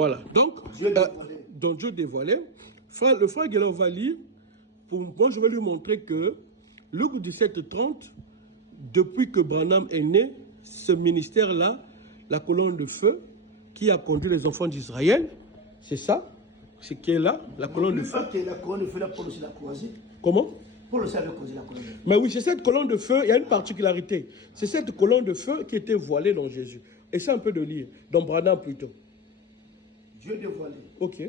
Voilà, donc Dieu dévoilé. Le frère Guélan va lire. Moi, je vais lui montrer que Luc 17:30, depuis que Branham est né, ce ministère-là, la colonne de feu, qui a conduit les enfants d'Israël, c'est ça, c'est qui est là, la colonne de feu. La colonne de feu, là, Paul aussi l'a croisé. Comment? Paul aussi avait croisé la colonne de feu. Mais oui, c'est cette colonne de feu, il y a une particularité. C'est cette colonne de feu qui était voilée dans Jésus. Essaie un peu de lire, dans Branham plutôt. Dieu dévoilé. Ok.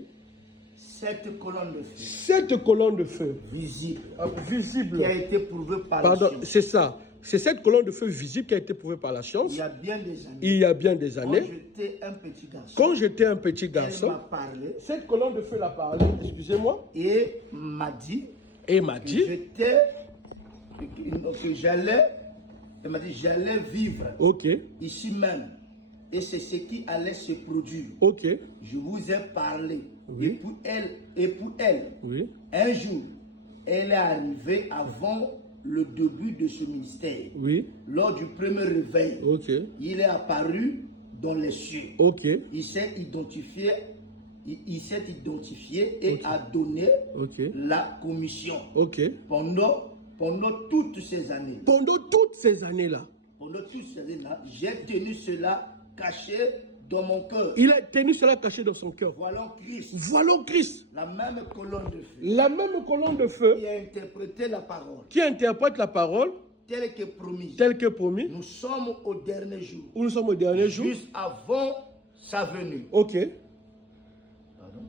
Cette colonne de feu. Cette colonne de feu. Visible. Visible. Qui a été prouvée par Pardon, la science. c'est ça. C'est cette colonne de feu visible qui a été prouvée par la science. Il y a bien des années. Il y a bien des années. Quand j'étais un petit garçon. Quand j'étais un petit garçon. Elle m'a parlé. Cette colonne de feu l'a parlé, excusez-moi. Et m'a dit. Que j'allais. Elle m'a dit j'allais vivre. Ok. Ici même. Et c'est ce qui allait se produire. Ok. Je vous ai parlé. Oui. Et pour elle, oui. Un jour, elle est arrivée avant le début de ce ministère. Oui. Lors du premier réveil, ok. Il est apparu dans les cieux. Ok. Il s'est identifié et okay. a donné okay. la commission. Ok. Pendant toutes ces années. Pendant toutes ces années-là. Pendant toutes ces années-là, j'ai tenu cela caché dans mon cœur. Il a tenu cela caché dans son cœur. Voyons Christ. Voyons Christ. La même colonne de feu. La même colonne de feu. Qui a interprété la parole. Qui interprète la parole. Telle que promise. Tel que promis. Nous sommes au dernier jour. Où nous sommes au dernier jour. Juste avant sa venue. Ok. Pardon.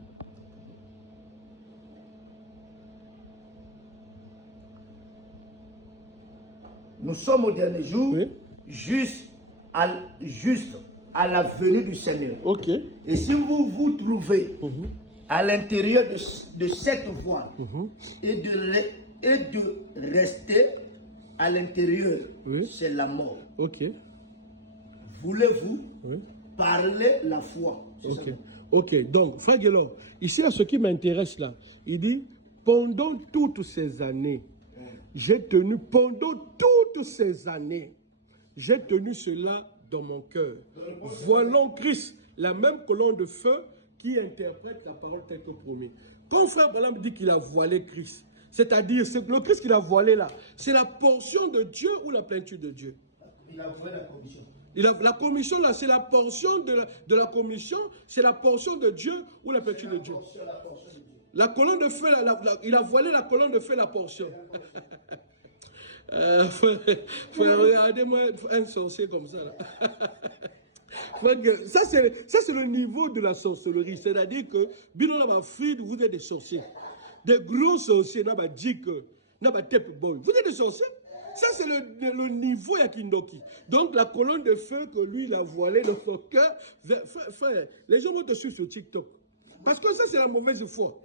Nous sommes au dernier jour. Oui. Juste à la venue du Seigneur. Ok. Et si vous vous trouvez à l'intérieur de cette voie et de rester à l'intérieur, oui. C'est la mort. Ok. Voulez-vous parler la foi? Ok. Ok. Donc, frère Guélor, ici, à ce qui m'intéresse là, il dit, pendant toutes ces années, j'ai tenu, pendant toutes ces années, j'ai tenu cela dans mon cœur. Voyons Christ, la même colonne de feu qui interprète la parole telle que promis. Quand frère Branham dit qu'il a voilé Christ, c'est-à-dire le Christ qu'il a voilé là, c'est la portion de Dieu ou la plénitude de Dieu? Il a voilé la commission. La commission là, c'est la portion de la commission, c'est la portion de Dieu ou la plénitude de Dieu? La portion de Dieu. La colonne de feu, il a voilé la colonne de feu, la portion. Regardez-moi un sorcier comme ça. Là. Ça, c'est le niveau de la sorcellerie. C'est-à-dire que, vous êtes des sorciers. Des gros sorciers, vous êtes des sorciers. Ça, c'est le niveau Yakindoki. Donc, la colonne de feu que lui, il a voilée dans son cœur. Frère, les gens vont te suivre sur TikTok. Parce que ça, c'est la mauvaise foi.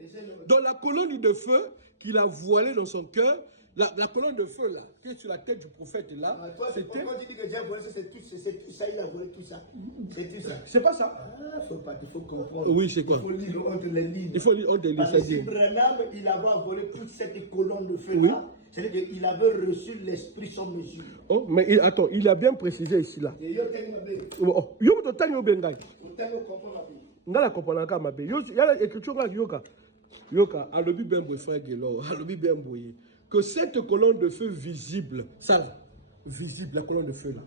Dans la colonne de feu qu'il a voilée dans son cœur, la colonne de feu, là, qui est sur la tête du prophète, là, c'était... C'est tout ça, il a volé tout ça. C'est tout ça. C'est pas ça. Il faut comprendre. Oui, c'est quoi? Il faut lire entre les lignes. Il faut lire entre les lignes. Parce que si Branham, il avait volé toute cette colonne de feu-là, c'est-à-dire qu'il avait reçu l'esprit sans mesure. Oh, mais attends, il a bien précisé ici, là. Ngala comprendre ma bé. Il y a l'écriture là yoka à l'obi bien beau frère Guélor, à l'obi bien beau que cette colonne de feu visible, ça visible la colonne de feu là.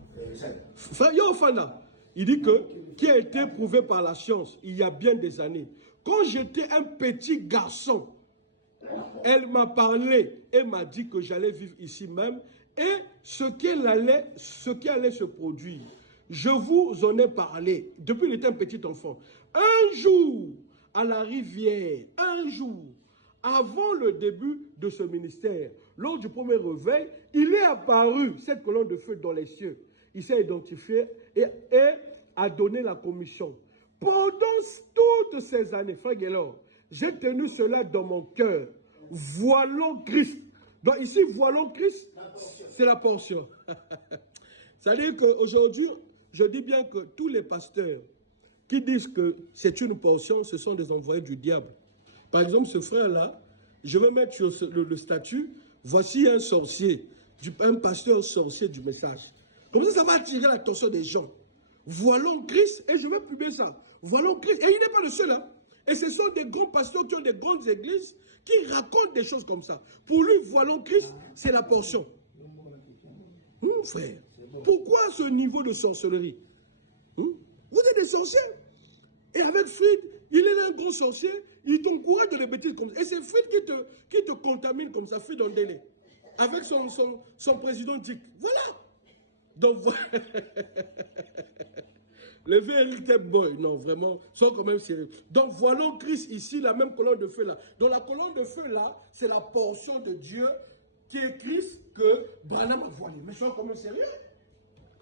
Frère Yofana, il dit que qui a été prouvé par la science il y a bien des années. Quand j'étais un petit garçon, elle m'a parlé et m'a dit que j'allais vivre ici même et ce qui allait se produire. Je vous en ai parlé depuis qu'il était un petit enfant. Un jour, à la rivière, un jour, avant le début de ce ministère, lors du premier réveil, il est apparu, cette colonne de feu dans les cieux. Il s'est identifié et a donné la commission. Pendant toutes ces années, frère Guélor, j'ai tenu cela dans mon cœur. Voilons Christ. Donc ici, voilons Christ, c'est la portion. C'est-à-dire qu'aujourd'hui, je dis bien que tous les pasteurs qui disent que c'est une portion, ce sont des envoyés du diable. Par exemple, ce frère-là, je vais mettre sur le statut, voici un sorcier, un pasteur sorcier du message. Comme ça va attirer l'attention des gens. Voilons Christ et je vais publier ça. Voilons Christ. Et il n'est pas le seul. Hein. Et ce sont des grands pasteurs qui ont des grandes églises qui racontent des choses comme ça. Pour lui, voilons Christ, c'est la portion. Frère, pourquoi ce niveau de sorcellerie? Vous êtes des sorciers. Et avec Fried, il est un gros sorcier, il t'encourage de les bêtises comme ça. Et c'est Fried qui te contamine comme ça, Fried en délai. Avec son président Dick. Voilà. Donc, les vérités boy, non, vraiment, sont quand même sérieux. Donc, voilons Christ ici, la même colonne de feu là. Dans la colonne de feu là, c'est la portion de Dieu qui est Christ que Branham a voilé. Mais sont quand même sérieux.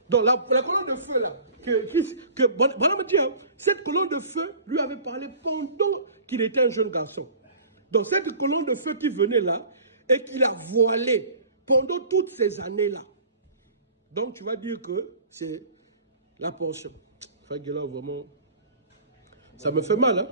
Donc, la colonne de feu là, que Branham dit, hein, cette colonne de feu lui avait parlé pendant qu'il était un jeune garçon. Donc, cette colonne de feu qui venait là et qu'il a voilé pendant toutes ces années-là. Donc, tu vas dire que c'est la portion. Frère Guéla, vraiment, ça me fait mal, hein?